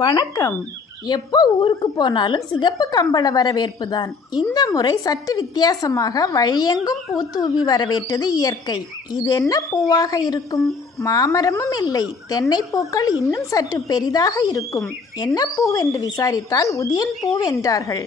வணக்கம். எப்போ ஊருக்கு போனாலும் சிகப்பு கம்பள வரவேற்பு தான். இந்த முறை சற்று வித்தியாசமாக வழியெங்கும் பூத்தூவி வரவேற்றது இயற்கை. இது என்ன பூவாக இருக்கும்? மாமரமும் இல்லை. தென்னை பூக்கள் இன்னும் சற்று பெரிதாக இருக்கும். என்ன பூவென்று விசாரித்தால் உதியன் பூவென்றார்கள்.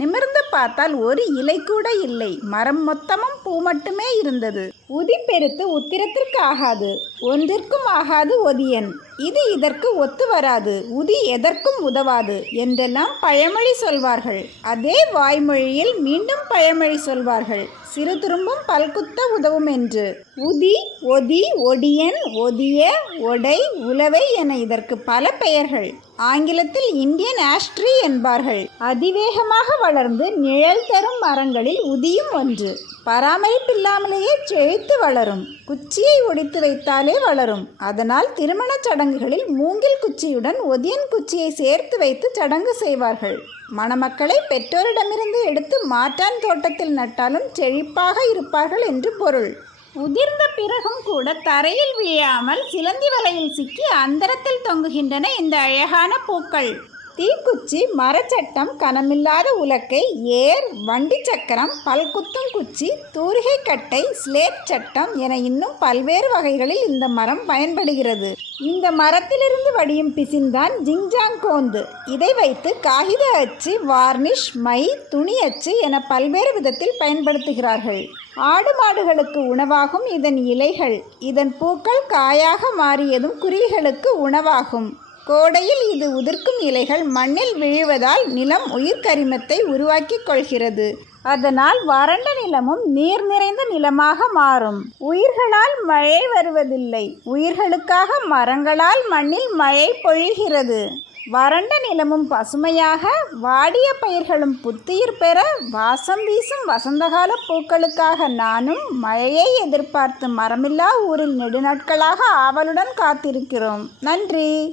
நிமிர்ந்து பார்த்தால் ஒரு இலை கூட இல்லை. மரம் மொத்தமும் பூ மட்டுமே இருந்தது. உதி பெருத்து உத்திரத்திற்கு ஆகாது. ஒன்றிற்கும் ஆகாது ஒதியன் இது இதற்கு ஒத்து வராது உதி எதற்கும் உதவாது என்றெல்லாம் பழமொழி சொல்வார்கள். அதே வாய்மொழியில் மீண்டும் பழமொழி சொல்வார்கள். சிறு துரும்பும் பல்குத்த உதவும் என்று உதி ஒதி ஒடியன் ஒதிய ஒடை உலவை என இதற்கு பல பெயர்கள். ஆங்கிலத்தில் இந்தியன் ஆஸ்ட்ரி என்பார்கள். அதிவேகமாக வளர்ந்து நிழல் தரும் மரங்களில் உதியும் ஒன்று. பராமரிப்பில்லாமலேயே செழித்து வளரும். குச்சியை ஒடித்து வைத்தாலே வளரும். அதனால் திருமணச் சடங்குகளில் மூங்கில் குச்சியுடன் ஒதியன் குச்சியை சேர்த்து வைத்து சடங்கு செய்வார்கள். மணமக்களை பெற்றோரிடமிருந்து எடுத்து மாற்றான் தோட்டத்தில் நட்டாலும் செழிப்பாக இருப்பார்கள் என்று பொருள். உதிர்ந்த பிறகும் கூட தரையில் விழாமல் சிலந்தி வலையில் சிக்கி அந்தரத்தில் தொங்குகின்றன இந்த அழகான பூக்கள். தீக்குச்சி மரச்சட்டம் கனமில்லாத உலக்கை ஏர் வண்டி சக்கரம் பல்குத்தும் குச்சி தூரிகை கட்டை ஸ்லேட் சட்டம் என இன்னும் பல்வேறு வகைகளில் இந்த மரம் பயன்படுகிறது. இந்த மரத்திலிருந்து வடியும் பிசின்தான் ஜிங்ஜாங் கோந்து. இதை வைத்து காகித அச்சு வார்னிஷ் மை துணி அச்சு என பல்வேறு விதத்தில் பயன்படுத்துகிறார்கள். ஆடு மாடுகளுக்கு உணவாகும் இதன் இலைகள். இதன் பூக்கள் காயாக மாறியதும் குருவிகளுக்கு உணவாகும். கோடையில் இது உதிர்க்கும் இலைகள் மண்ணில் விழுவதால் நிலம் உயிர்கரிமத்தை உருவாக்கிக் கொள்கிறது. அதனால் வறண்ட நிலமும் நீர் நிறைந்த நிலமாக மாறும். உயிர்களால் மழை வருவதில்லை. உயிர்களுக்காக மரங்களால் மண்ணில் மழை பொழிகிறது. வறண்ட நிலமும் பசுமையாக வாடிய பயிர்களும் புத்துயிர் பெற வாசம் வீசும் வசந்தகால பூக்களுக்காக நானும் மழையை எதிர்பார்த்து மரமில்லா ஊரில் நெடுநாட்களாக ஆவலுடன் காத்திருக்கிறோம். நன்றி!